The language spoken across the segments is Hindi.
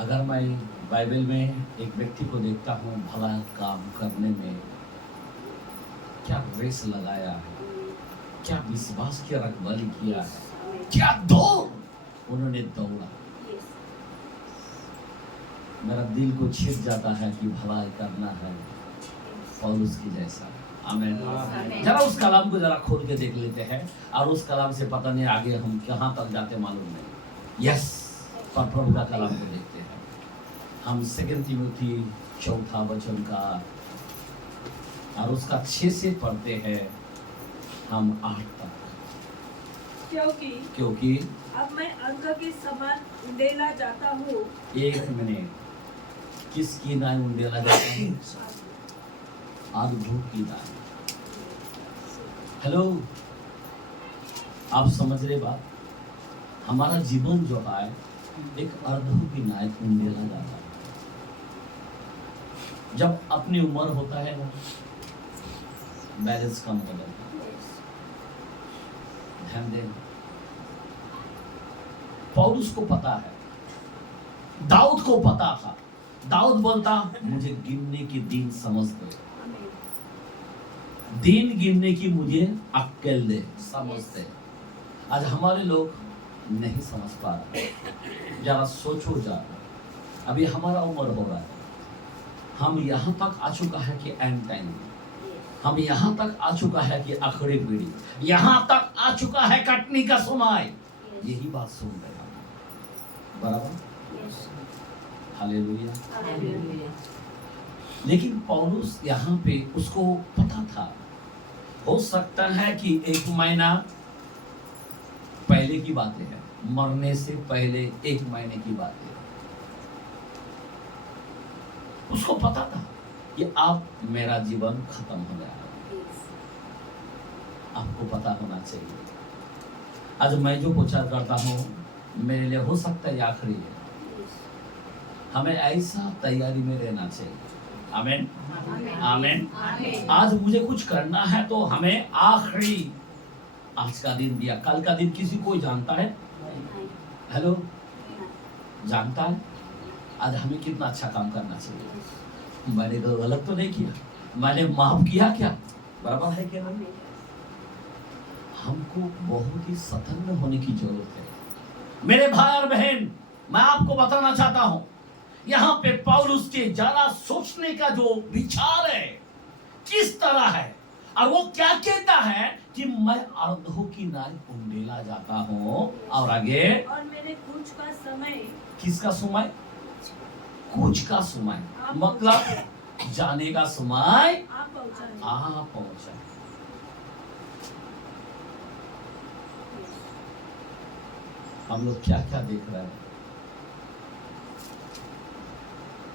अगर मैं बाइबल में एक व्यक्ति को देखता हूँ भला काम करने में क्या रेस लगाया है, क्या विश्वास की रखवाली किया है, क्या दौड़ उन्होंने दौड़ा, मेरा दिल को छिप जाता है कि भलाई करना है पौलुस की जैसा। आमीन। जरा उस कलाम को जरा खोल के देख लेते हैं और उस कलाम से पता नहीं आगे हम कहाँ तक जाते मालूम नहीं। यस, पर प्रभु का कलाम को देखते हैं हम। 2 तिमोथी 4 वचन का और उसका 6 से पढ़ते हैं हम 8 तक। क्योंकि अब मैं अंक के समान उंडेला जाता हूँ। 1 मिनट, किसकी नाई उंडेला जाता है? अद्भुत की नाई। हेलो, आप समझ रहे बात? हमारा जीवन जो है एक अद्भुत की नाई उंडेला जाता है। जब अपनी उम्र होता है ना, बैलेंस कम हो जाता है। ध्यान दें, पौलुस को पता है, दाऊद को पता था। दाऊद बोलता मुझे गिनने की दिन समझ दे, दिन गिनने की मुझे अक्ल दे, समझ दे। आज हमारे लोग नहीं समझ पा रहे। जरा सोचो जरा, अभी हमारा उम्र हो रहा है, हम यहाँ तक आ चुका है कि एंड टाइम, हम यहाँ तक आ चुका है कि आखिरी पीढ़ी, यहाँ तक आ चुका है कटनी का समय। यही बात सुन रहे हैं, बराबर? हालेलुया। लेकिन पौलुस यहाँ पे उसको पता था, हो सकता है कि 1 महीना पहले की बातें हैं, मरने से पहले 1 महीने की बातें। उसको पता था कि अब मेरा जीवन खत्म हो गया है। आपको पता होना चाहिए। आज मैं जो प्रचार करता हूँ मेरे लिए हो सकता है आखिरी है। हमें ऐसा तैयारी में रहना चाहिए। आमीन, आमीन। आज मुझे कुछ करना है तो हमें आखिरी, आज का दिन दिया, कल का दिन किसी को जानता है? हेलो, जानता है? आज हमें कितना अच्छा काम करना चाहिए। मैंने तो गलत तो नहीं किया, मैंने माफ किया क्या? बराबर है क्या? हमको बहुत ही सतर्क होने की जरूरत है मेरे भाई और बहन। मैं आपको बताना चाहता हूं, यहाँ पे पौलुस के ज्यादा सोचने का जो विचार है किस तरह है, और वो क्या कहता है कि मैं अर्धों की नाई उंडेला जाता हूँ। और आगे, और मेरे कुछ का समय, किसका समय? कुछ का समय, मतलब जाने का समय आ पहुंचा। हम लोग क्या क्या देख रहे हैं?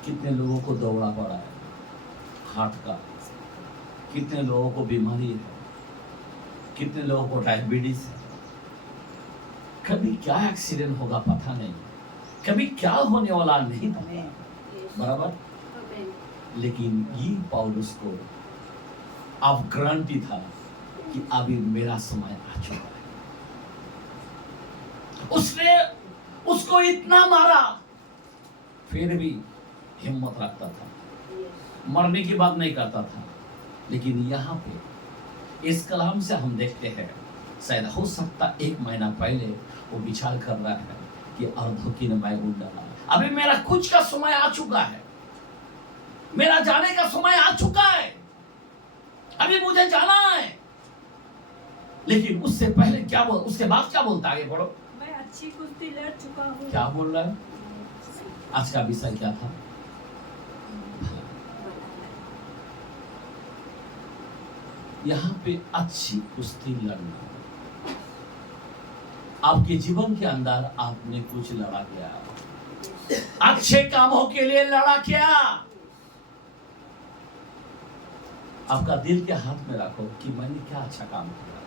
कितने लोगों को दौड़ा पड़ा है हार्ट का, कितने लोगों को बीमारी है, कितने लोगों को डायबिटीज है। कभी क्या एक्सीडेंट होगा पता नहीं, कभी क्या होने वाला नहीं पता, बराबर? लेकिन ये पौलुस को अब गारंटी था कि अभी मेरा समय आ चुका है। उसने उसको इतना मारा, फिर भी हिम्मत रखता था, मरने की बात नहीं करता था। लेकिन यहाँ पे इस कलाम से हम देखते हैं, शायद हो सकता 1 महीना पहले वो विचार कर रहा है कि अर्धों की नाई उंडेला, अभी मेरा कुछ का समय आ चुका है, मेरा जाने का समय आ चुका है, अभी मुझे जाना है। लेकिन उससे पहले क्या बोल, उसके बाद क्या बोलता है? आगे पढ़ो। मैं अच्छी कुश्ती लड़ चुका हूँ। क्या बोल रहा है? आज का विषय क्या था? यहाँ पे अच्छी कुश्ती लड़ना। आपके जीवन के अंदर आपने कुछ लड़ा क्या? अच्छे कामों के लिए लड़ा क्या? आपका दिल के हाथ में रखो कि मैंने क्या अच्छा काम किया।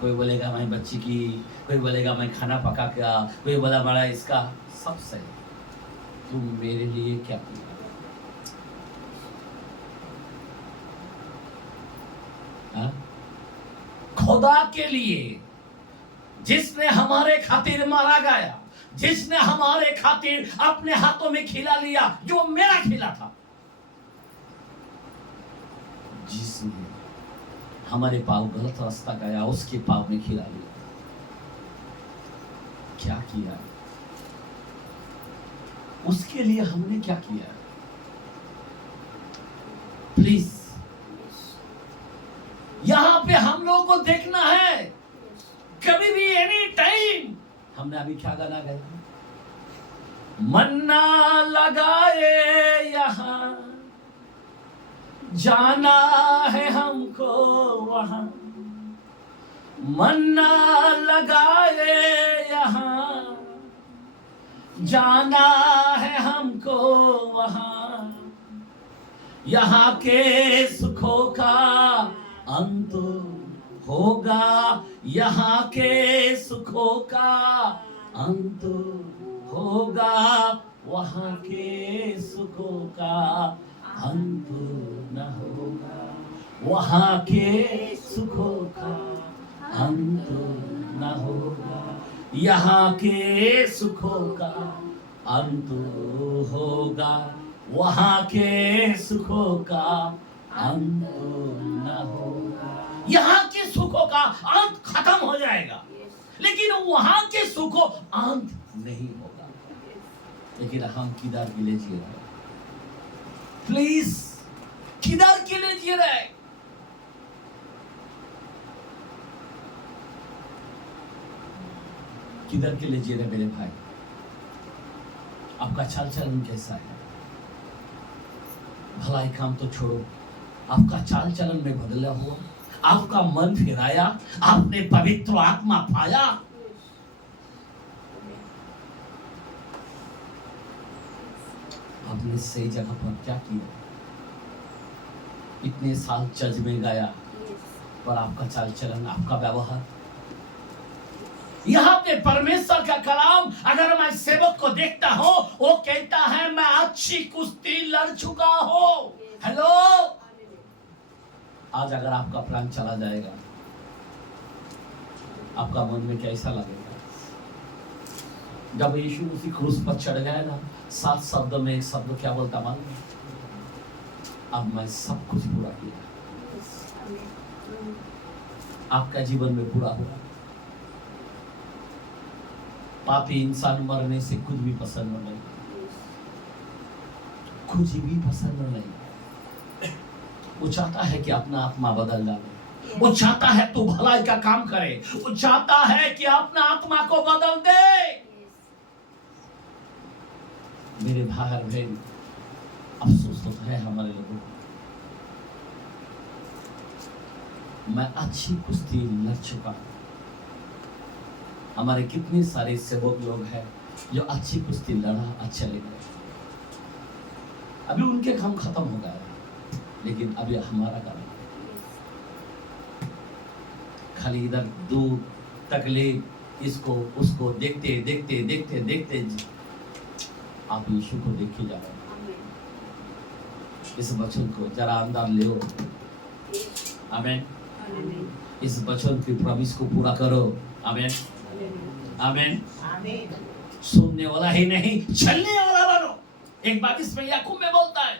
कोई बोलेगा मैं बच्ची की, कोई बोलेगा मैं खाना पका क्या, कोई बोला बड़ा इसका, सब सही। तुम मेरे लिए क्या किया? खुदा के लिए जिसने हमारे खातिर मारा गया, जिसने हमारे खातिर अपने हाथों में खिला लिया जो मेरा खिला था, जिसने हमारे पाव गलत रास्ता गया उसके पाव में खिला लिया। क्या किया उसके लिए हमने, क्या किया? प्लीज यहां पे हम लोगों को देखना है। कभी भी एनी टाइम, हमने अभी क्या गाना गाया? मन्ना लगाए यहां, जाना है हमको वहां। मन्ना लगाए यहां, जाना है हमको वहां। यहाँ के सुखों का अंत होगा, यहाँ के सुखों का अंत होगा, वहाँ के सुखों का अंत न होगा, वहाँ के सुखों का अंत न होगा, यहाँ के सुखों का अंत होगा, वहाँ के सुखों का अंत न होगा। यहाँ के सुखों का अंत खत्म हो जाएगा, लेकिन वहाँ के सुखों अंत नहीं होगा। लेकिन हम किधर के लिए जी रहे? प्लीज, किधर के लिए जी रहे? किधर के लिए जी रहे मेरे भाई? आपका चाल चलन कैसा है? भलाई काम तो छोड़ो, आपका चाल चलन में बदला हुआ, आपका मन फिराया, आपने पवित्र आत्मा पाया। आपने सही जगह पर क्या किया? इतने साल चर्च में गया, पर आपका चाल चलन, आपका व्यवहार। यहाँ पे परमेश्वर का कलाम, अगर मैं सेवक को देखता हूँ, वो कहता है मैं अच्छी कुश्ती लड़ चुका हूँ। हेलो, आज अगर आपका प्राण चला जाएगा, आपका मन में कैसा लगेगा? जब यीशु मसीह क्रूस पर चढ़ गए ना, 7 शब्द में एक शब्द क्या बोलता मालूम? अब मैं सब कुछ पूरा किया। आपका जीवन में पूरा हुआ। पापी इंसान मरने से कुछ भी पसंद नहीं, कुछ भी पसंद नहीं। वो चाहता है कि अपना आत्मा बदल जाए, वो चाहता है तू भलाई का काम करे, वो चाहता है कि अपना आत्मा को बदल दे। मेरे भाई और बहन, अफसोस होता है हमारे लोगों को। मैं अच्छी कुश्ती लड़ चुका हूं। हमारे कितने सारे सेवक लोग हैं जो अच्छी कुश्ती लड़ा, अच्छे लगे, अभी उनके काम खत्म हो गया, लेकिन अभी हमारा काम खाली इधर दुख तकलीफ, इसको उसको देखते देखते देखते देखते आप यीशु को देख के जा रहे हैं। इस वचन को जरा अंदर ले, आमीन। इस वचन की प्रॉमिस को पूरा करो, आमीन, आमीन। सुनने वाला ही नहीं, चलने वाला बनो। एक बात इसमें याकूब में बोलता है,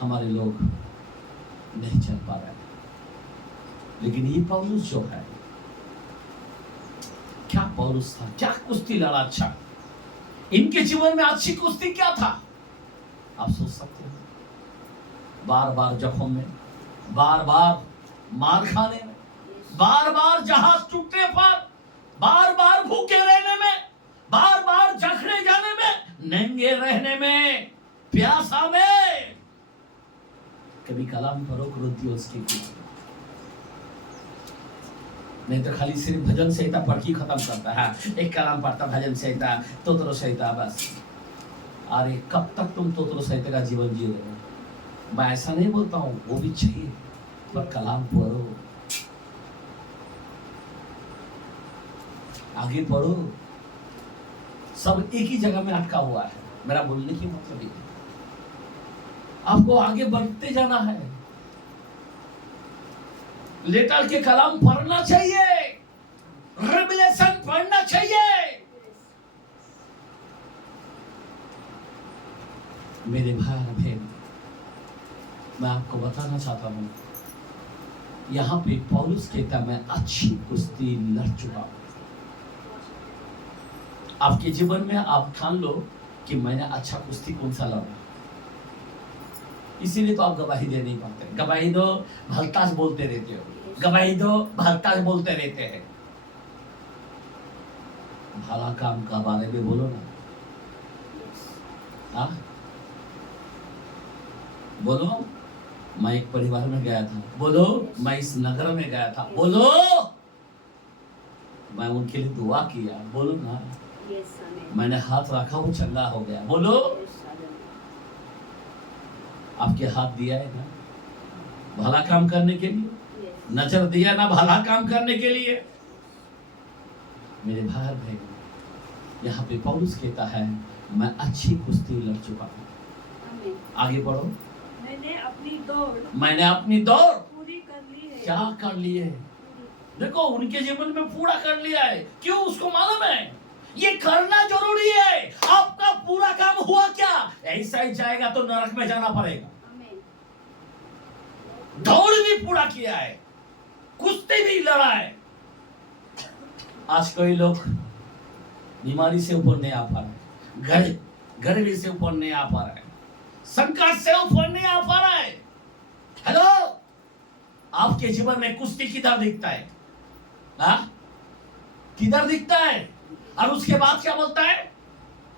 हमारे लोग नहीं चल पा रहे, लेकिन ये पौलुस जो है, क्या पौलुस था, क्या कुश्ती लड़ा। अच्छा, इनके जीवन में अच्छी कुश्ती क्या था? आप सोच सकते हैं, बार बार जख्म में, बार बार मार खाने में, बार बार जहाज टूटने पर, बार बार भूखे रहने में, बार बार जखड़े जाने में, नंगे रहने में, प्यासा में। कभी कलाम पढ़ो क्रोधियोस की, नहीं तो खाली सिर्फ भजन संहिता पढ़ के खत्म करता है। एक कलाम पढ़ता, भजन संहिता, स्तोत्र संहिता, बस। अरे कब तक तुम स्तोत्र संहिता का जीवन जी रहे हो? मैं ऐसा नहीं बोलता हूँ, वो भी चाहिए, पर कलाम पढ़ो, आगे पढ़ो। सब एक ही जगह में अटका हुआ है। मेरा बोलने की मतलब ये, आपको आगे बढ़ते जाना है। लेटर के कलाम पढ़ना चाहिए, रेवलेशन पढ़ना चाहिए। मेरे भाई और बहन, मैं आपको बताना चाहता हूँ, यहाँ पे पौलुस कहता मैं अच्छी कुश्ती लड़ चुका हूँ। आपके जीवन में आप ठान लो कि मैंने अच्छा कुश्ती कौन सा लड़ा, इसीलिए तो आप गवाही दे नहीं पाते। गवाही दो भलतास बोलते रहते हो, गवाही दो भलतास बोलते रहते हैं। भला काम का बारे में बोलो ना, हाँ बोलो, मैं एक परिवार में गया था, बोलो मैं इस नगर में गया था, बोलो मैं उनके लिए दुआ किया, बोलो ना मैंने हाथ रखा वो चंगा हो गया, बोलो आपके हाथ दिया है ना भला काम करने के लिए, नजर दिया ना भला काम करने के लिए। मेरे भाई बहन, यहाँ पे पौलुस कहता है मैं अच्छी कुश्ती लड़ चुका हूँ। आगे बढ़ो। मैंने अपनी दौड़ पूरी कर ली है। क्या कर ली है? देखो उनके जीवन में पूरा कर लिया है। क्यों? उसको मालूम है ये करना जरूरी है। आपका पूरा काम हुआ क्या? ऐसा ही जाएगा तो नरक में जाना पड़ेगा। दौड़ भी पूरा किया है, कुश्ती भी लड़ा है। आज कई लोग बीमारी से ऊपर नहीं आ पा रहे, गरीबी से ऊपर नहीं आ पा रहे, संकट से ऊपर नहीं आ पा रहा है। हेलो, आपके जीवन में कुश्ती किधर दिखता है? किधर दिखता है? और उसके बाद क्या बोलता है?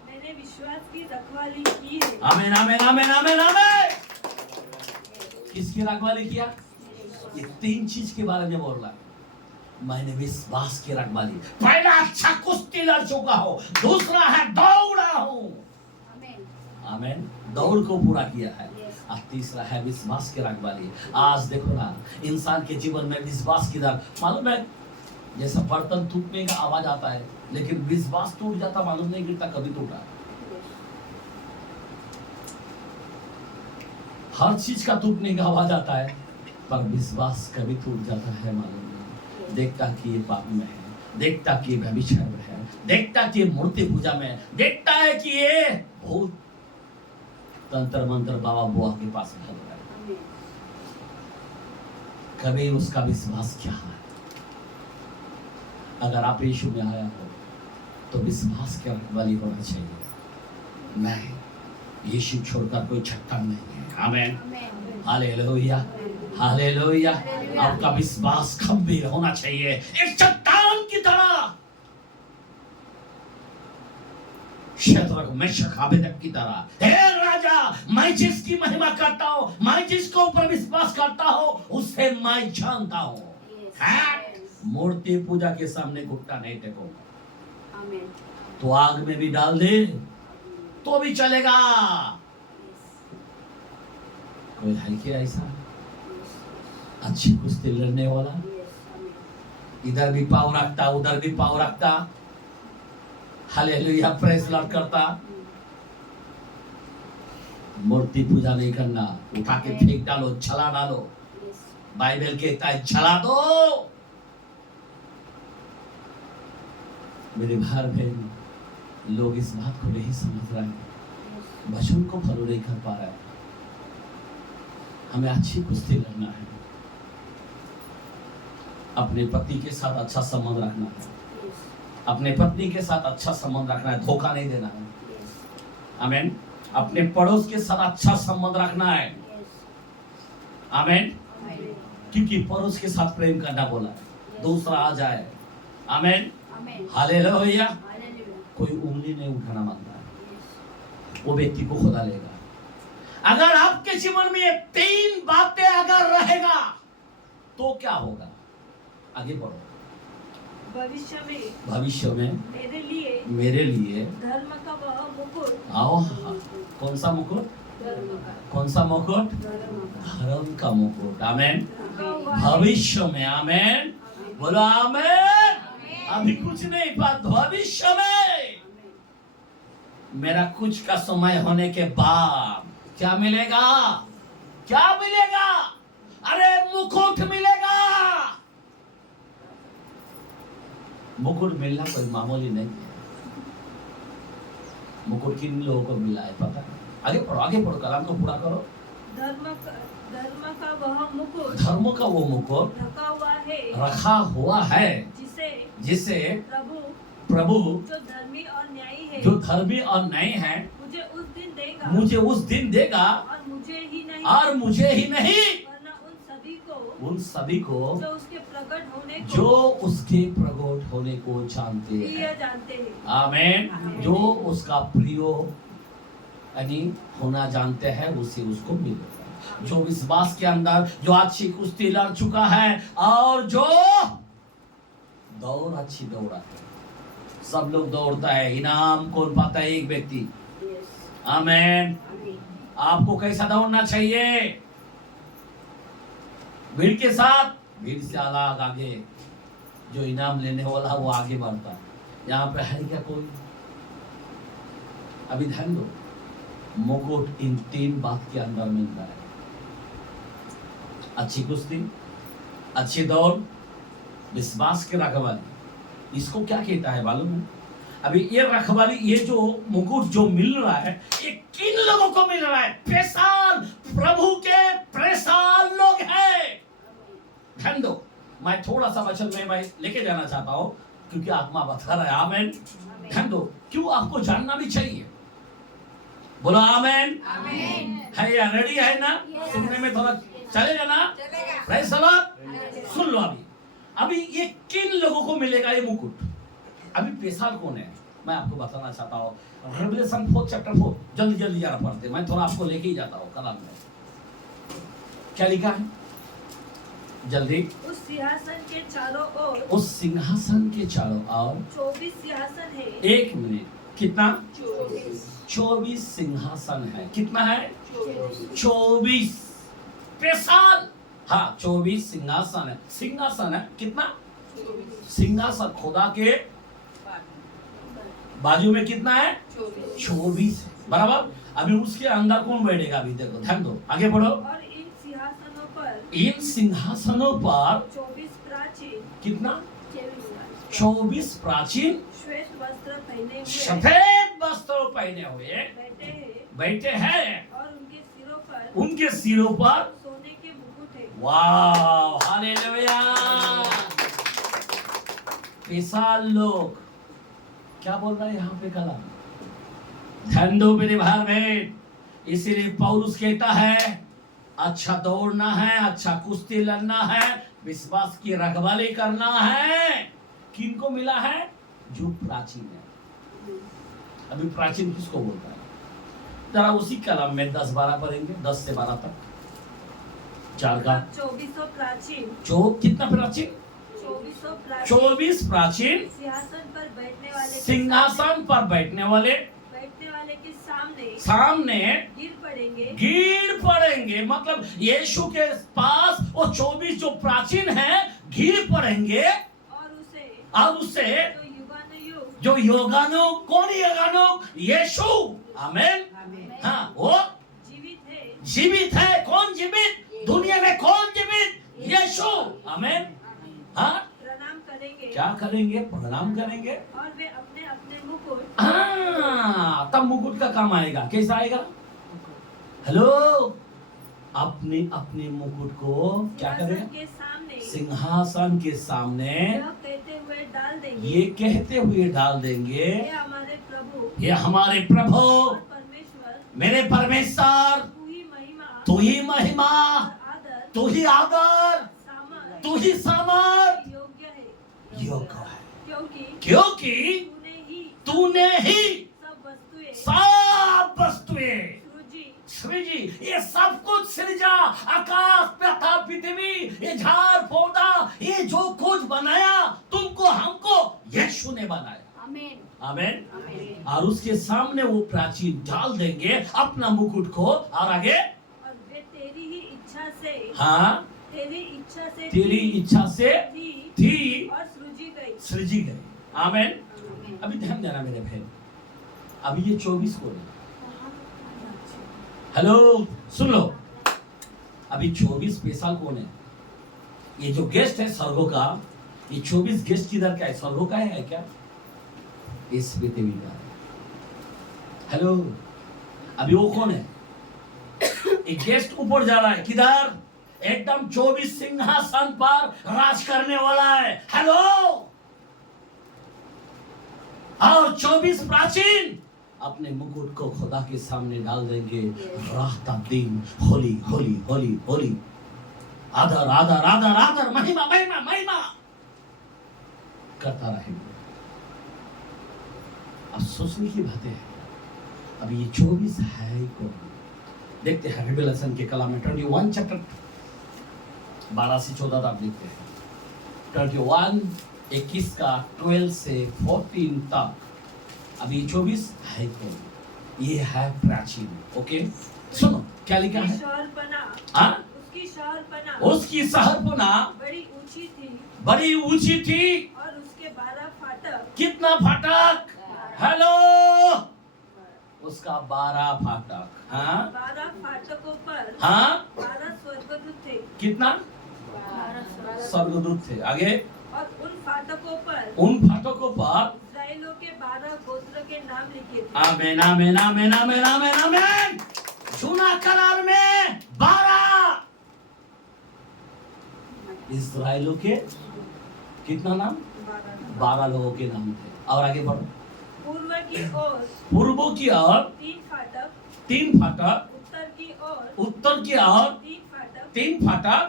मैंने विश्वास की रखवाली की है। आमीन आमीन आमीन आमीन आमीन। किसकी रखवाली किया? ये तीन चीज के बारे में बोल रहा है। मैंने विश्वास की रखवाली, पहला अच्छा कुश्ती लड़ चुका हो, दूसरा है दौड़ा हूं, आमीन, दौड़ को पूरा किया है, और तीसरा है विश्वास की रखवाली। आज देखो ना, इंसान के जीवन में विश्वास की दर, मालूम है जैसा बर्तन टूटने का आवाज आता है, लेकिन विश्वास टूट जाता मालूम नहीं गिरता कभी टूटा। हर चीज का टूटने का आवाज आता है, पर विश्वास कभी टूट जाता है मालूम नहीं। देखता कि ये पाप में है, देखता कि ये व्यभिचार में है, देखता कि ये मूर्ति पूजा में है, देखता है कि ये भूत तंत्र मंत्र बाबा बुआ के पास भाग रहा है। कभी उसका विश्वास क्या है? अगर आप यीशु में आया हो तो विश्वास के रखवाली होना चाहिए। नहीं, यीशु छोड़कर कोई चट्टान नहीं है। आमीन, हालेलुया हालेलुया। आपका विश्वास गंभीर होना चाहिए, एक चट्टान की तरह, शद्रक मेशक अबेदनगो की तरह। हे राजा, मैं जिसकी महिमा करता हूँ, मैं जिसको ऊपर विश्वास करता हूँ, उसे मैं जानता हूँ। मूर्ति पूजा के सामने घुटना नहीं टेकोगा। तो आग में भी डाल दे तो भी चलेगा। कोई है क्या ऐसा अच्छी कुश्ती लड़ने वाला? इधर भी पाव रखता, उधर भी पाव रखता, हालेलुया प्रेस लॉर्ड करता। मूर्ति पूजा नहीं करना, उठा के फेंक डालो, जला डालो। बाइबल कहता है जला दो। मेरे भाई बहन, लोग इस बात को नहीं समझ रहे हैं, वचन को फॉलो नहीं कर पा रहे हैं। हमें अच्छी कुश्ती लड़ना है, अपने पति के साथ अच्छा संबंध रखना है, अपने पत्नी के साथ अच्छा संबंध रखना है, धोखा नहीं देना है। आमीन। अपने पड़ोस के साथ अच्छा संबंध रखना है। आमीन। क्योंकि पड़ोस के साथ प्रेम करना बोला है, दूसरा आ जाए। आमीन हालेलुया। कोई उंगली नहीं उठाना मांगता है, वो व्यक्ति को खुदा लेगा। अगर आपके जीवन में ये तीन बातें अगर रहेगा तो क्या होगा? आगे बढ़ो। भविष्य में मेरे लिए धर्म का वह मुकुट। आओ, कौन सा मुकुट? कौन सा मुकुट? धर्म का मुकुट। आमीन। भविष्य में, आमीन बोलो आमीन। अभी कुछ नहीं, पर भविष्य में मेरा कुछ का समय होने के बाद क्या मिलेगा? क्या मिलेगा? अरे मुकुट मिलेगा। मुकुट मिलना कोई मामूली नहीं है। मुकुट किन लोगों को मिला है पता है? आगे पढ़ो, कलाम को पूरा करो। धर्म का वह मुकुट धर्म का वो मुकुट रखा हुआ है जिसे प्रभु जो धर्मी और न्यायी है मुझे उस दिन देगा और मुझे ही नहीं वरना उन सभी को जो उसके प्रकट होने को जानते हैं। आमीन। जो उसका प्रिय यानी होना जानते हैं उसे उसको मिलेगा। जो विश्वास के अंदर जो अच्छी कुश्ती लड़ चुका है और जो दौड़ अच्छी दौड़ा है। सब लोग दौड़ता है, इनाम कौन पाता है? एक व्यक्ति। आमीन। आपको कैसा दौड़ना चाहिए? भीड़ के साथ, भीड़ से अलग आगे। जो इनाम लेने वाला वो आगे बढ़ता है। यहाँ पे है क्या कोई? अभी ध्यान दो, मुकुट इन 3 बात के अंदर मिलता है। अच्छी कुश्ती, अच्छी दौड़, विश्वास की रखवाली। इसको क्या कहता है मालूम है? अभी ये रखवाली, ये जो मुकुट जो मिल रहा है, ये किन लोगों को मिल रहा है? प्रेसाल, प्रभु के प्रेसाल लोग हैं। ध्यान दो, मैं थोड़ा सा वचन में मैं लेके जाना चाहता हूं क्योंकि आत्मा बता रहा है। आमीन। ध्यान दो, क्यों आपको जानना भी चाहिए। बोलो आमीन। है या रेडी है ना? सुनने में थोड़ा चलेगा ना? Praise the lord. सुन लो अभी ये किन लोगों को मिलेगा ये मुकुट? अभी प्रेसाल कौन है मैं आपको बताना चाहता हूँ। रेवलेशन 4 चैप्टर 4 जल्दी जरा पढ़ते, मैं थोड़ा आपको लेके ही जाता हूँ कलाम में। क्या लिखा है जल्दी? उस सिंहासन के चारों ओर 24 सिंहासन है। एक मिनट, कितना? 24 सिंहासन है। कितना है? 24 प्रेसाल। हाँ, 24 सिंहासन है। सिंहासन है कितना? सिंहासन खुदा के बाजू में कितना है? 24 बराबर। अभी उसके अंदर कौन बैठेगा? अभी देखो, ध्यान दो, आगे बढ़ो। और इन सिंहासनों पर 24 प्राचीन। कितना? 24 प्राचीन श्वेत वस्त्र पहने हुए, सफेद वस्त्र पहने हुए बैठे हैं और उनके सिरों पर सोने के मुकुट है। वाह, हालेलुया। प्रेसाल लोग क्या बोल रहा है यहाँ पे कलाम? ध्यान दो मेरे भाई बहन। इसीलिए पौलुस कहता है अच्छा दौड़ना है, अच्छा कुश्ती लड़ना है, विश्वास की रखवाली करना है। किनको मिला है? जो प्राचीन है। अभी प्राचीन किसको बोलता है? जरा उसी कलाम में 10-12 पढ़ेंगे, 10 से 12 तक। 4 का 24 प्राचीन। कितना प्राचीन? 24 प्राचीन सिंहासन पर बैठने वाले के सामने गिर पड़ेंगे। मतलब यीशु के पास वो 24 जो प्राचीन हैं गिर पड़ेंगे और उसे जो योगानुग, कौन योगानुग? यीशु। आमीन। हाँ, वो जीवित है। कौन जीवित? दुनिया में कौन जीवित? यीशु। आमीन। हाँ, प्रणाम करेंगे। क्या करेंगे? प्रणाम करेंगे। और वे अपने अपने मुकुट। हाँ, तब मुकुट का काम आएगा। कैसा आएगा? हेलो, अपने अपने मुकुट को क्या करेंगे? सिंहासन के सामने ये कहते हुए डाल देंगे, ये हमारे प्रभु, मेरे परमेश्वर, तू ही महिमा, तू ही आदर, तू ही सामर्थ योग्य है, क्योंकि तूने ही सब वस्तुएं सृजी। ये सब कुछ सृजा, आकाश तथा पृथ्वी, ये झाड़ पौधा, ये जो कुछ बनाया तुमको हमको यीशु ने बनाया। आमीन। और उसके सामने वो प्राचीन डाल देंगे अपना मुकुट को। और आगे, और वे तेरी ही इच्छा से, हाँ, तेरी इच्छा से थी और सृजी गई। आमीन। अभी ध्यान देना मेरे भाई, अभी ये 24 को हेलो सुन लो। अभी 24 प्रेसाल कौन है? ये जो गेस्ट है स्वर्गों का, ये 24 गेस्ट किधर का है? स्वर्गों का है क्या? इस पृथ्वी का। हेलो, अभी वो कौन है? एक गेस्ट ऊपर जा रहा है, किधर? एकदम 24 सिंहासन पर राज करने वाला है। हेलो। और 24 प्राचीन अपने मुकुट को खुदा के सामने डाल देंगे। रात दिन होली होली होली होली, आदर आदर आदर आदर, महिमा महिमा महिमा करता रहेंगे। अब सोचने की बातें हैं, अब ये 24 है कौन? देखते हैं रिवेलेशन के कलाम में 21 चैप्टर 12 से 14 तक देखते हैं। 21 21 का 12 से 14 तक। अब ये 24 है कौन? ये है प्राचीन। ओके, सुनो क्या लिखा है। उसकी शहरपना बड़ी ऊंची थी, बड़ी ऊंची थी, और उसके 12 फाटक। कितना फाटक? हेलो। उसका 12 फाटक। हाँ, 12 फाटकों पर हाँ 12 स्वर्गदूत थे। कितना? 12 स्वर्गदूत थे। आगे, और उन फाटकों पर इस्राएलियों के 12 गोत्र के नाम लिखे थे। आमेन आमेन आमेन आमेन आमेन आमेन। जूना करार में 12 इस्राएलियों के कितना नाम? 12 लोगों के नाम थे। और आगे बढ़ो। पूर्व की ओर 3 फाटक, 3 फाटक, उत्तर की ओर 3 फाटक,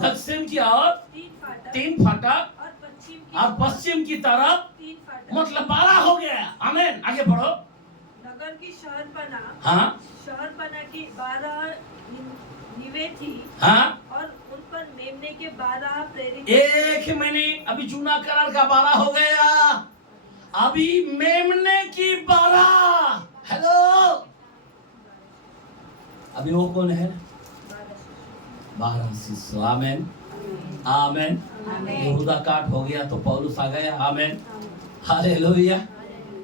दक्षिण की ओर 3 फाटक, और पश्चिम की तरफ 3 फाटक। मतलब 12 हो गया। आमेन। आगे बढ़ो। नगर की शहरपना, हाँ शहरपना की 12 निवें थी, हाँ, और उन पर मेमने के 12 प्रेरित। एक महीने अभी जूना करार का 12 हो गया, अभी मेमने की 12। हेलो। अभी वो कौन है? 12 शिष्य। आमेन आमेन। यहूदा काट हो गया तो पौलुस आ गया। Amen hallelujah.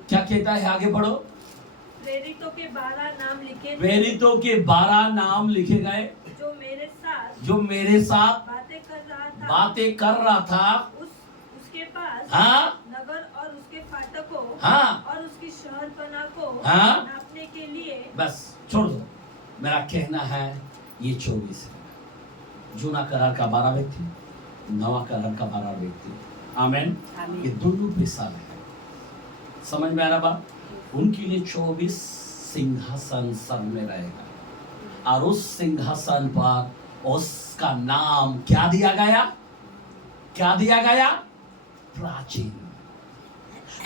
क्या कहता है? आगे बढ़ो। प्रेरितों के 12 नाम लिखे, प्रेरितों के 12 नाम लिखे गए, जो मेरे साथ बातें कर रहा था। उसके पास हाँ, नगर और उसके फाटकों, हाँ, और उसकी शहरपना को हाँ, नापने के लिए। बस छोड़ दो। मेरा कहना है ये 24 है। जूना करार का 12 व्यक्ति, नवा करार का 12 व्यक्ति। आमेन। ये दोनों पेशाब है। समझ में आ रहा बात? उनके लिए 24 सिंहासन सर में रहेगा, और उस सिंहासन पर उसका नाम क्या दिया गया? क्या दिया गया? प्राचीन।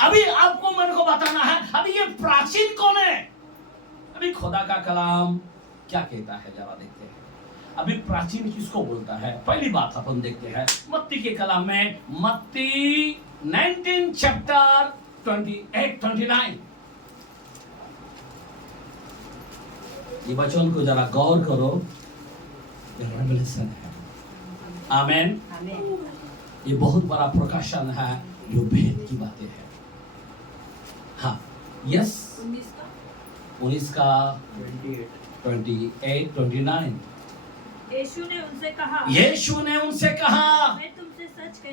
अभी आपको मन को बताना है, अभी ये प्राचीन कौन है? अभी खुदा का कलाम क्या कहता है, जरा देखते हैं। अभी प्राचीन किसको बोलता है? पहली बात अपन देखते हैं मत्ती के कलाम में, मत्ती 19 चैप्टर 28-29। ये वचन को जरा गौर करो, ये रेवलेशन है। आमेन। ये बहुत बड़ा प्रकाशन है, जो भेद की बातें हैं। हाँ, यस। 19 का 28-29। यीशु ने उनसे कहा,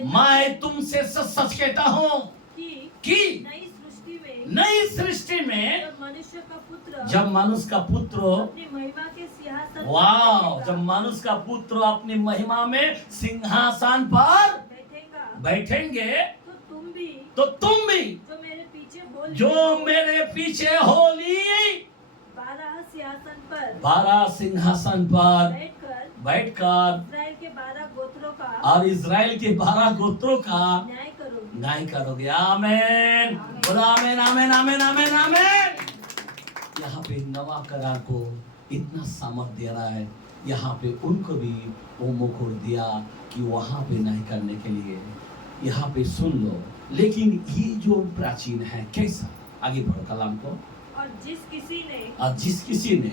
मैं तुमसे सच कहता हूँ कि नई सृष्टि में जब मनुष्य का पुत्र अपनी महिमा के सिंहासन, वाह, जब मनुष्य का पुत्र अपनी महिमा में सिंहासन पर बैठेंगे, तो तुम भी जो मेरे पीछे होली 12 सिंहासन पर बैठकर इस्राएल के 12 गोत्रों का, और इस्राएल के 12 गोत्रों का न्याय करोगे। आमेन। बोलो आमेन आमेन आमेन आमेन आमेन। यहाँ पे नवा करार को इतना सामर्थ दे रहा है, यहाँ पे उनको भी वो मुकुट दिया कि वहाँ पे न्याय करने के लिए। यहाँ पे सुन लो, लेकिन ये जो प्राचीन है कैसा? आगे बढ़ो कलाम को। और जिस किसी ने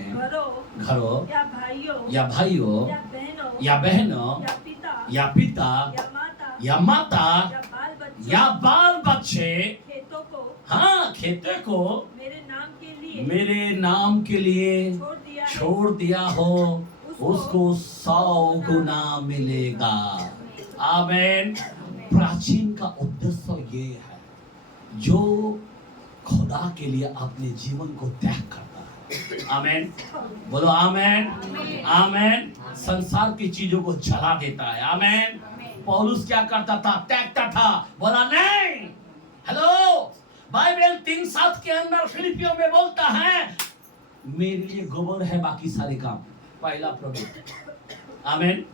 घरों या भाइयों या बहनों या पिता या माता या बाल बच्चे, खेतों को मेरे नाम के लिए छोड़ दिया हो, उसको 100 गुना मिलेगा। आमेन। प्राचीन का उद्देश्य ये है, जो खुदा के लिए अपने जीवन को त्याग करता है, आमेन, बोलो आमेन, आमेन। संसार की चीजों को जला देता है। आमेन। पौलुस क्या करता था? त्यागता था, बोला नहीं। हेलो, बाइबल 3:7 के अंदर फिलिपियों में बोलता है, मेरे लिए गोबर है बाकी सारे काम, पहला प्रभु। आमेन,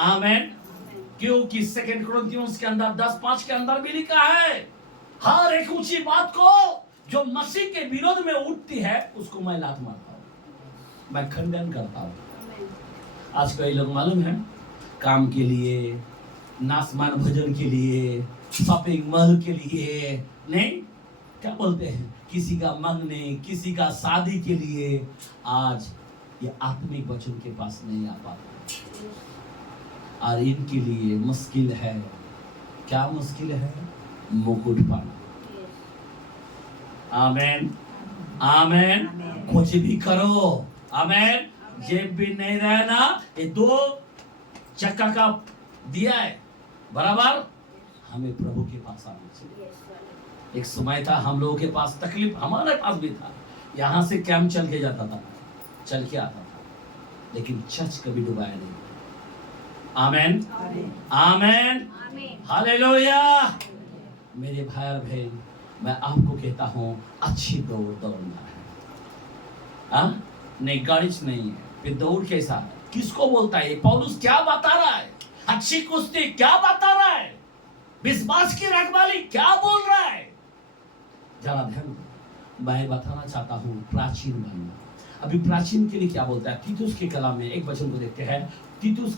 आमेन। क्योंकि 2 कोरिन्थियों के अंदर 10:5 के अंदर भी लिखा है, हर एक ऊंची बात को जो मसीह के विरोध में उठती है उसको मैं लात मारता हूं, मैं खंडन करता हूं। आज कई लोग मालूम है, काम के लिए, नासमान भोजन के लिए, शॉपिंग मॉल के लिए, नहीं क्या बोलते हैं, किसी का मंगने, किसी का शादी के लिए आज ये आत्मिक वचन के पास नहीं आ पाते। और इनके लिए मुश्किल है, क्या मुश्किल है? मुकुट पाना। आमेन, आमेन। कुछ भी करो, आमेन, जेब भी नहीं रहना। ये 2 चक्का का दिया है, बराबर हमें प्रभु के पास आना चाहिए। एक समय था हम लोगों के पास, तकलीफ हमारे पास भी था, यहाँ से कैंप चल के जाता था, चल के आता था, लेकिन चर्च कभी डुबाया नहीं। आमेन, आमेन, हालेलुया। मेरे भाई और बहन, मैं आपको कहता हूँ, अच्छी दौड़ दौड़ना है। नहीं, गाड़िश नहीं है, फिर दौड़ कैसा है? किसको बोलता है? पौलुस क्या बता रहा है? अच्छी कुश्ती क्या बता रहा है? विश्वास की रखवाली क्या बोल रहा है? जरा ध्यान दो, मैं बताना चाहता हूँ प्राचीन बनना। अभी प्राचीन के लिए क्या बोलता है? तीतुस के कलाम में एक वचन को देखते हैं। तीतुस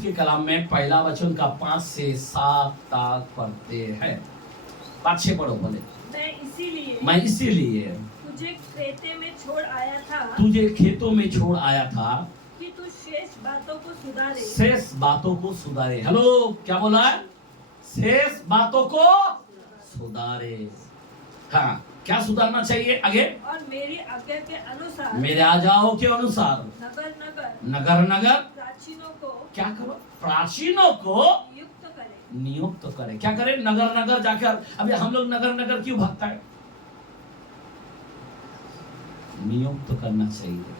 के कलाम में पहला वचन का 5 से 7 तक पढ़ते हैं। 5-6 पढ़ो बोले। मैं इसीलिए तुझे खेते में छोड़ आया था, तुझे खेतों में छोड़ आया था कि तू शेष बातों को सुधारे, शेष बातों को सुधारे। हेलो, क्या बोला है? शेष बातों को सुधारे। हाँ, क्या सुधारना चाहिए? आगे, और मेरी आज्ञा के अनुसार, मेरे आज्ञाओं के अनुसार नगर नगर प्राचीनों को क्या करो? प्राचीनों को नियुक्त करे। क्या करे? नगर जाकर। अभी हम लोग नगर क्यों भागता है? नियुक्त करना चाहिए,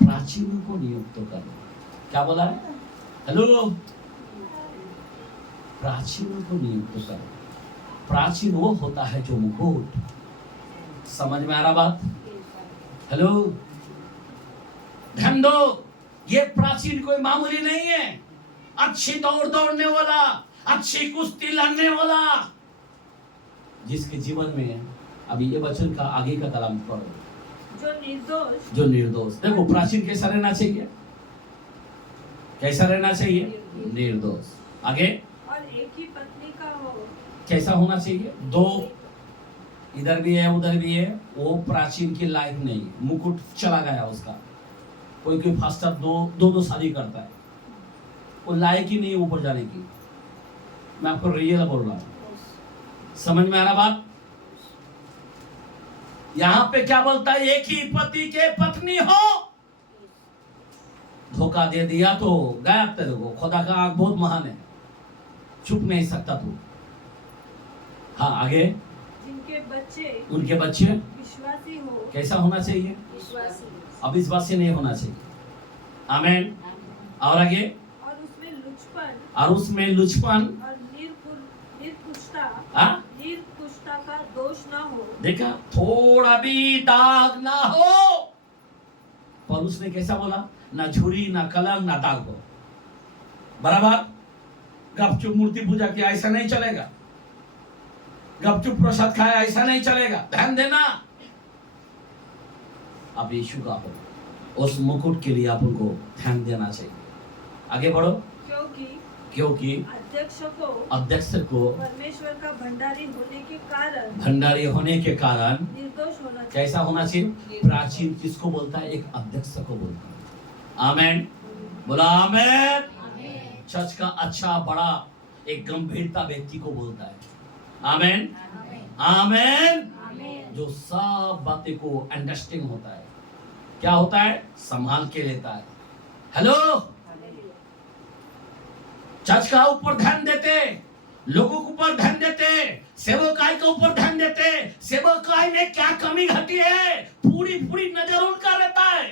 प्राचीनों को नियुक्त करो। क्या बोला है? हेलो, प्राचीनों को नियुक्त करो। प्राचीन वो होता है जो मुकुट, समझ में आ रहा बात? हेलो, ध्यान दो, ये प्राचीन कोई मामूली नहीं है। अच्छी दौड़ दौड़ने वाला, अच्छी कुश्ती लड़ने वाला, जिसके जीवन में अभी ये वचन का आगे का कलाम पढ़ो, जो निर्दोष। देखो प्राचीन कैसा रहना चाहिए? कैसा रहना चाहिए? निर्दोष। आगे, और एक ही पत्नी का हो। कैसा होना चाहिए? 2, इधर भी है उधर भी है। वो प्राचीन की लाइफ नहीं, मुकुट चला गया उसका। कोई फास्टर दो शादी करता है, वो लायक ही नहीं ऊपर जाने की। मैं आपको रियल बोल रहा हूँ, समझ में आ रहा बात? यहाँ पे क्या बोलता है? एक ही पति के पत्नी हो। धोखा दे दिया तो गया तेरे को। खुदा का आग बहुत महान है, छुप नहीं सकता तू। हाँ, आगे, उनके बच्चे विश्वासी हो। कैसा होना चाहिए? अविश्वासी नहीं होना चाहिए। आमेन। और आगे, और उसमें लुचपन और निर्कुशता का दोष ना हो। देखा, थोड़ा भी दाग ना हो। पौलुस ने कैसा बोला? ना झुरी, ना कलंक, ना दाग हो। बराबर? गपचुप मूर्ति पूजा किया ऐसा नहीं चलेगा, गपचुप प्रसाद खाया ऐसा नहीं चलेगा। ध्यान देना, आप यीशु का हो, उस मुकुट के लिए आप उनको ध्यान देना चाहिए। आगे बढ़ो। क्योंकि अध्यक्ष को परमेश्वर का भंडारी होने के कारण निर्दोष होना चाहिए। कैसा होना चाहिए? प्राचीन किसको बोलता है? एक अध्यक्ष को बोलता है। आमेन, बोला आमेन। चर्च का अच्छा बड़ा एक गंभीरता व्यक्ति को बोलता है। आमेन, आमेन। जो सब बातें को अंडरस्टैंड होता है, क्या होता है? संभाल के लेता है। हेलो, चर्च का ऊपर ध्यान देते, लोगों के ऊपर ध्यान देते, सेवकाई के ऊपर ध्यान देते, सेवकाई सेवकाई में क्या कमी घटी है, पूरी पूरी नजर उनका रहता है।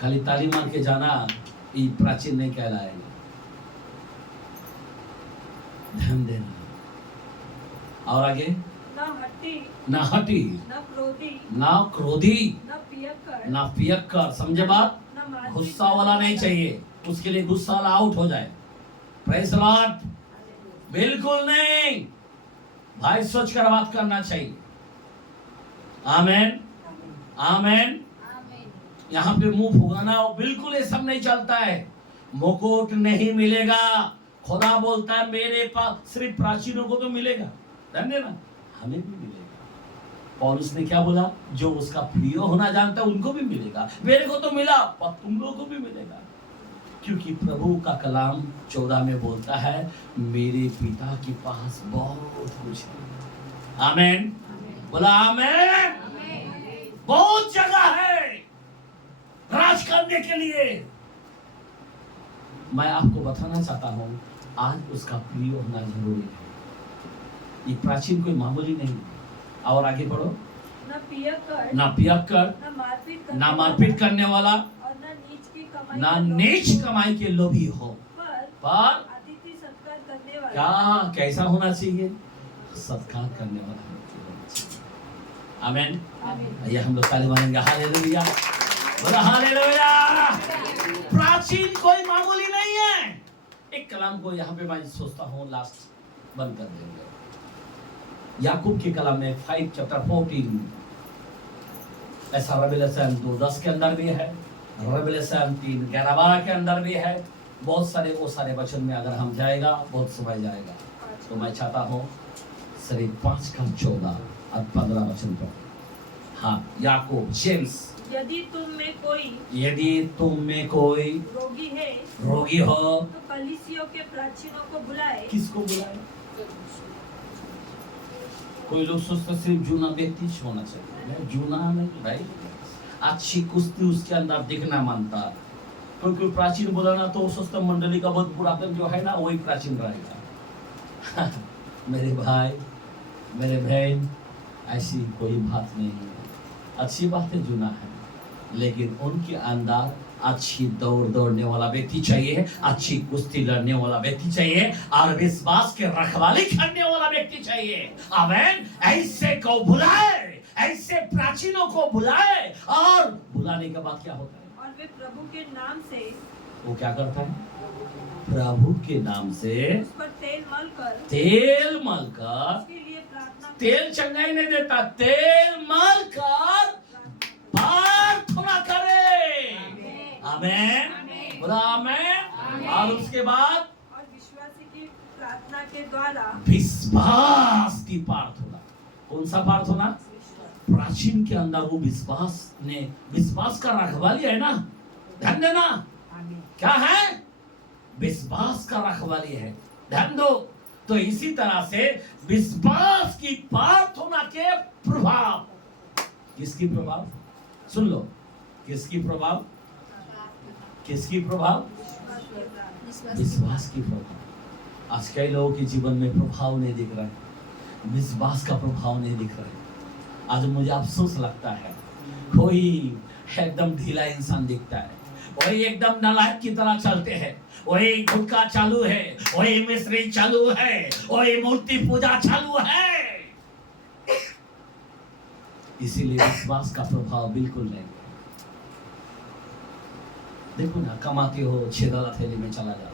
खाली ताली मार के जाना ये प्राचीन नहीं कहलाएगा। ध्यान देना। और आगे, ना हटी, ना क्रोधी, ना पियक्कर। समझे बात? गुस्सा वाला नहीं चाहिए, उसके लिए गुस्सा वाला आउट हो जाए। Praise the Lord. बिल्कुल नहीं, भाई सोच कर बात करना चाहिए। आमेन, आमेन। यहाँ पे मुंह फुगाना बिल्कुल ये सब नहीं चलता है। मुकुट नहीं मिलेगा। खुदा बोलता है मेरे पास सिर्फ प्राचीनों को तो मिलेगा, ध्यान देना, हमें भी मिलेगा। पौलुस ने क्या बोला? जो उसका प्रिय होना जानता है उनको भी मिलेगा। मेरे को तो मिला पर तुम लोगों को भी मिलेगा, क्योंकि प्रभु का कलाम 14 में बोलता है मेरे पिता के पास बहुत कुछ है। आमेन, बोला आमेन। बहुत जगह है राज करने के लिए। मैं आपको बताना चाहता हूं, आज उसका प्रिय होना जरूरी है। ये प्राचीन कोई मामूली नहीं। और आगे बढ़ो। ना पियक्कर, ना मारपीट करने वाला, ना नीच कमाई के लोभी हो, पर अतिथि सत्कार करने वाला। क्या कैसा होना चाहिए? सत्कार करने वाला होना चाहिए। आमेन। आइए हम लोग ताली मारेंगे। हालेलुया, बोला हालेलुया। प्राचीन कोई मामूली नहीं है। एक कलाम को यहाँ पे मैं सोचता हूँ लास्ट बंद कर देंगे। याकूब के कलाम में 5 चैप्टर 14, ऐसा रेवलेशन 2:10 के अंदर भी है, रेवलेशन 3:11-12 के अंदर भी है। बहुत सारे वो सारे वचन में अगर हम जाएगा बहुत समय जाएगा, तो मैं चाहता हूँ सिर्फ 5:14 और 15 वचन पर। हाँ, याकूब, जेम्स। यदि तुम में कोई रोगी हो तो कलीसियों के प्राचीनों को बुलाए। किसको बुलाए? कोई लोग सोचते सिर्फ जूना व्यक्ति होना चाहिए। जूना नहीं भाई, अच्छी कुश्ती उसके अंदर दिखना मानता। कोई प्राचीन बोला ना तो सोचता मंडली का बहुत पुरातन जो है ना वही प्राचीन रहेगा। मेरे भाई, मेरे बहन, ऐसी कोई बात नहीं है। अच्छी बात है जूना है, लेकिन उनके अंदर अच्छी दौड़ने वाला व्यक्ति चाहिए, अच्छी कुश्ती लड़ने वाला व्यक्ति चाहिए, और विश्वास के रखवाली करने वाला व्यक्ति चाहिए। आमेन। ऐसे को बुलाए, ऐसे प्राचीनों को बुलाए, और बुलाने के बाद क्या होता है? और वे प्रभु के नाम से, वो क्या करता है? प्रभु के नाम से उस पर तेल मलकर उसके लिए प्रार्थना। तेल चंगाई नहीं देता, तेल मलकर प्रार्थना करे। आमेन, बोला आमेन। और उसके बाद और विश्वासी की प्रार्थना के द्वारा, विश्वास की प्रार्थना। कौन सा प्रार्थना? प्राचीन के अंदर वो विश्वास का रखवाली है ना, ध्यान देना। क्या है? विश्वास का रखवाली है, ध्यान दो। तो इसी तरह से विश्वास की प्रार्थना के प्रभाव, किसकी प्रभाव? सुन लो, किसकी प्रभाव? किसकी प्रभाव? विश्वास की प्रभाव। आज कई लोगों के जीवन में प्रभाव नहीं दिख रहा है, विश्वास का प्रभाव नहीं दिख रहा है। आज मुझे अफसोस लगता है, कोई एकदम ढीला इंसान दिखता है, वही एकदम नालायक की तरह चलते हैं, वही गुटखा चालू है, वही मिस्त्री चालू है, वही मूर्ति पूजा चालू है। इसीलिए विश्वास का प्रभाव बिल्कुल नहीं। देखो ना, कमाते हो 6 डॉलर थैली में चला जाता,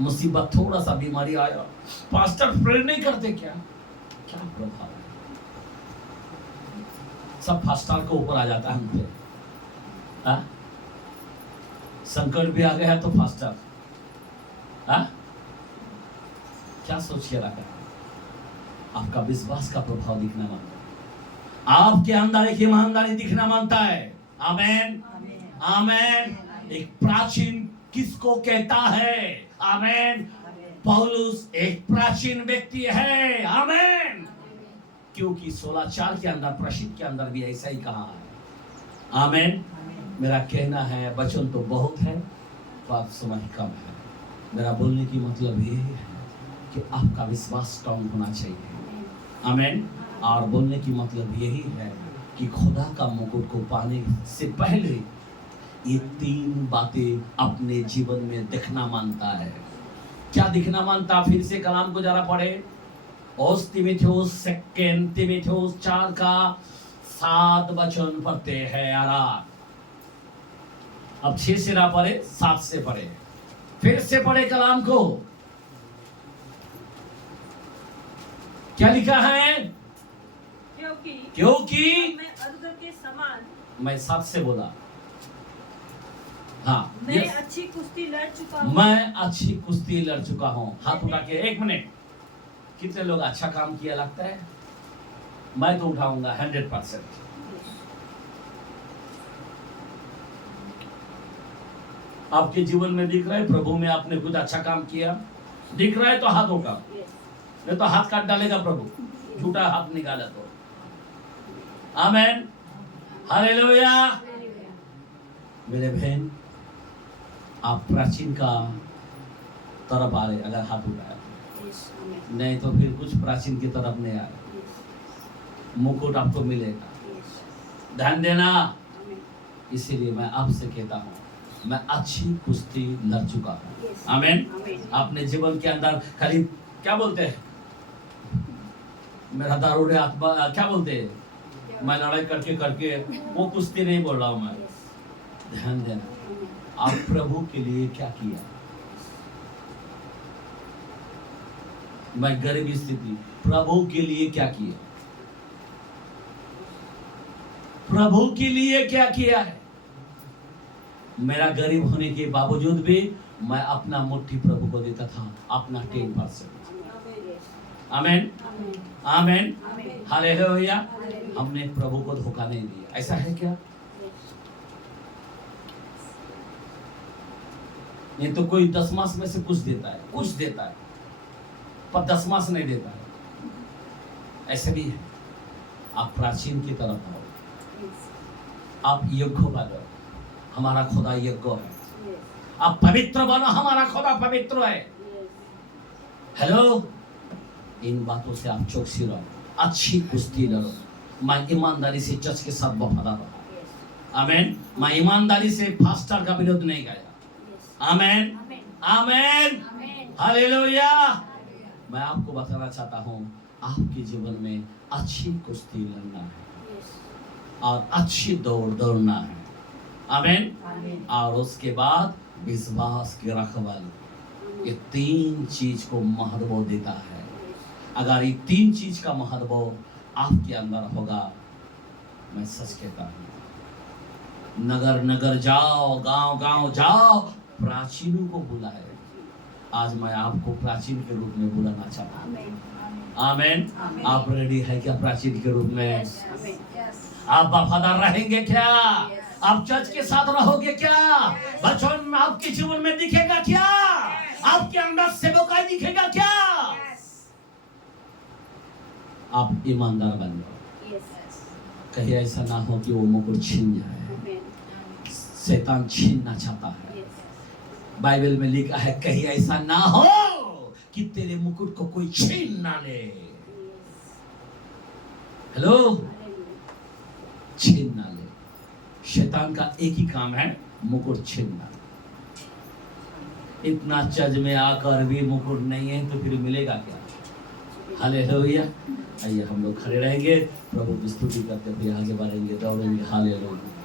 मुसीबत थोड़ा सा बीमारी आया, पास्टर प्रेयर नहीं करते क्या? क्या प्रभाव है? सब फास्टर को ऊपर आ जाता है हम पे। संकट भी आ गया तो फास्टर, क्या सोचिए रखा? आपका विश्वास का प्रभाव दिखना मांगता है, आपके अंदर एक ईमानदारी दिखना मांगता है। आमेन, आमेन। एक प्राचीन किसको कहता है? आमेन। पौलुस एक प्राचीन व्यक्ति है। आमेन। क्योंकि 16:4 के अंदर, प्रसिद्ध के अंदर भी ऐसा ही कहा है। आमेन। मेरा कहना है, वचन तो बहुत है, बात समय कम है। मेरा बोलने की मतलब ये है, कि आपका विश्वास स्ट्रांग होना चाहिए। आमीन। और बोलने की मतलब यही है कि खुदा का मुकुट को पाने से पहले ये 3 बातें अपने जीवन में दिखना मानता है। क्या दिखना मानता? फिर से कलाम को जरा पढ़े। तीमुथियुस 4 का 7 वचन पढ़ते हैं यार। अब 6 से ना पढ़े, 7 से पढ़े। फिर से पढ़े कलाम को। क्या लिखा है? क्योंकि मैं अजगर के समान, मैं 7 से बोला। हाँ, मैं अच्छी कुश्ती लड़ चुका हूँ। मैं अच्छी कुश्ती लड़ चुका हूँ। हाथ उठा के 1 मिनट। कितने लोग अच्छा काम किया लगता है? मैं तो उठाऊंगा 100%। आपके जीवन में दिख रहा है प्रभु में आपने कुछ अच्छा काम किया? दिख रहा है तो हाथ उठा, नहीं तो हाथ काट डालेगा प्रभु। झूठा हाथ निकाला तो। आमीन। हालेलुया। मेरे बहन, आप प्राचीन का तरफ आ रहे अगर हाथ उठाया, नहीं तो फिर कुछ प्राचीन की तरफ नहीं आ रहे। मुकुट आपको मिलेगा। ध्यान देना। इसीलिए मैं आपसे कहता हूँ, मैं अच्छी कुश्ती लड़ चुका हूँ। आमीन। अपने जीवन के अंदर खाली क्या बोलते हैं, मेरा दारूड़े आत्मा, क्या बोलते हैं, मैं लड़ाई करके करके, वो कुश्ती नहीं बोल रहा हूँ मैं। ध्यान देना, आप प्रभु के लिए क्या किया? मैं गरीब स्थिति, प्रभु के लिए क्या किया? प्रभु के लिए क्या किया है? मेरा गरीब होने के बावजूद भी मैं अपना मुट्ठी प्रभु को देता था, अपना 10%। आमीन। आमीन। हालेलुया। हमने प्रभु को धोखा नहीं दिया। ऐसा है क्या? नहीं तो कोई 10 मास में से कुछ देता है, पर 10 मास नहीं देता है। ऐसे भी है। आप प्राचीन की तरफ आओ, आप योग्य बनो, हमारा खुदा योग्य है। आप पवित्र बनो, हमारा खुदा पवित्र है। हेलो, इन बातों से आप चौकसी रहो, अच्छी कुश्ती लड़ो। मैं ईमानदारी से चर्च के साथ वफादार रहा। आमीन। मैं ईमानदारी से फास्टर का विरोध नहीं किया। आमीन। आमीन। हालेलुया। मैं आपको बताना चाहता हूँ, आपके जीवन में अच्छी कुश्ती लड़ना है और अच्छी दौड़ दौड़ना है। आमीन। और उसके बाद विश्वास की रखवाली, ये 3 चीज को महत्व देता है। अगर ये 3 चीज का महत्व आपके अंदर होगा, मैं सच कहता हूँ, नगर नगर जाओ, गांव गांव जाओ, प्राचीनों को बुलाए। आज मैं आपको प्राचीन के रूप में बुलाना चाहता हूँ। आमीन। आप रेडी है क्या प्राचीन के रूप में? आप वफादार रहेंगे क्या? आप चर्च के साथ रहोगे क्या? वचन आपके जीवन में दिखेगा क्या? आपके अंदर सेवकाई दिखेगा क्या? आप ईमानदार बन जाओ। कहीं ऐसा ना हो कि वो मुकुट छीन जाए। शैतान छीनना चाहता है। बाइबल में लिखा है, कहीं ऐसा ना हो कि तेरे मुकुट को कोई छीन ना ले। हेलो, छीन ना ले। शैतान का एक ही काम है, मुकुट छीनना। इतना चर्च में आकर भी मुकुट नहीं है तो फिर मिलेगा क्या? हालेलुया। आइए हम लोग खड़े रहेंगे, प्रभु की स्तुति करते हुए आगे बढ़ेंगे, दौड़ेंगे। हालेलुया।